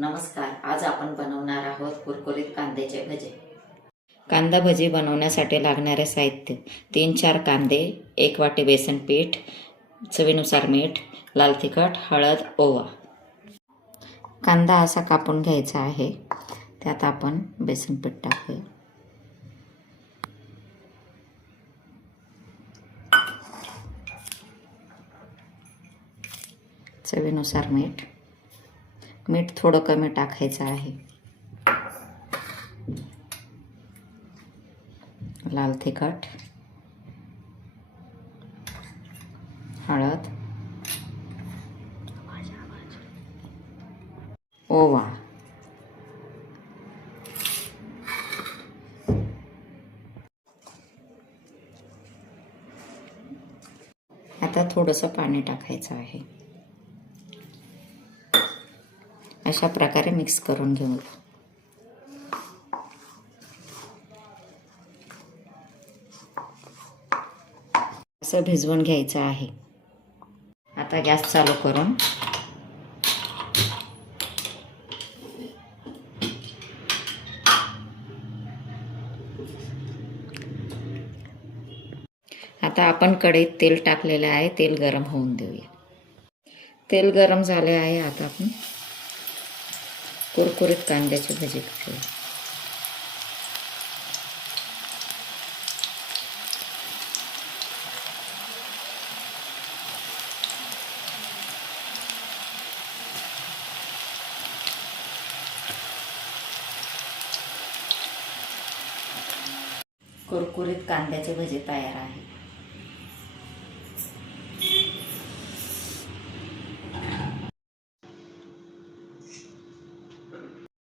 नमस्कार आज आपण बनवणार आहोत कुरकुरीत कांद्याचे भजे. कांदा भजी बनवण्यासाठी लागणारे साहित्य. तीन चार कांदे एक वाटी बेसन पीठ चवीनुसार मीठ लाल तिखट हळद ओवा. कांदा असा कापून घ्यायचा आहे. त्यात आपण बेसन पीठ टाकूया. चवीनुसार मीठ. मीठ थोडं कमी टाकायचं आहे. लाल तिखट हळद ओवा. आता थोडंसं पाणी टाकायचं आहे. अशा प्रकारे मिक्स करून घेऊ. असं भिजवून घ्यायचं आहे. आता गॅस चालू करून. आता आपण कढईत तेल टाकलेलं आहे तेल गरम होऊन देऊया. तेल गरम झाले आहे आता आपण. कुरकुरीत कांद्याची भजी करूया कुरकुरीत कांद्याचे भजे तयार आहे.